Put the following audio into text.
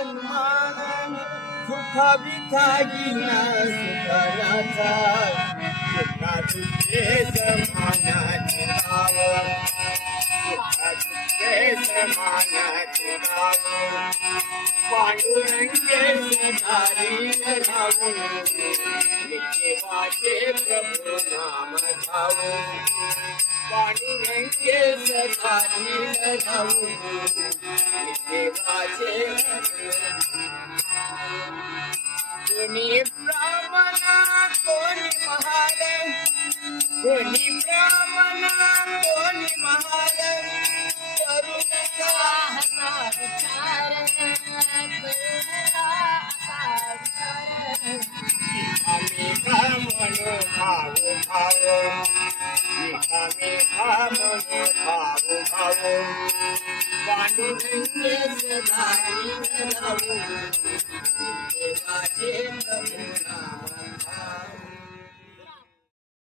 सन्मान सुखा विठाईना सुखराचा सुखा तुझे समानाचे नाव सुखा तुझे समानाचे नाव पांडुरंगे सदारी राहू देवाचे प्रभू नाम धावू पांडुरंगे सदारी राहू देवाचे कोणी ब्राह्मणा कोणी महाल कोणी ब्राह्मणा कोणी महाल करुणा असा विचार आम्ही म्हणू भाऊ भाऊ आम्ही म्हणू भाऊ भाऊ पांडुरंगे सदारी राहू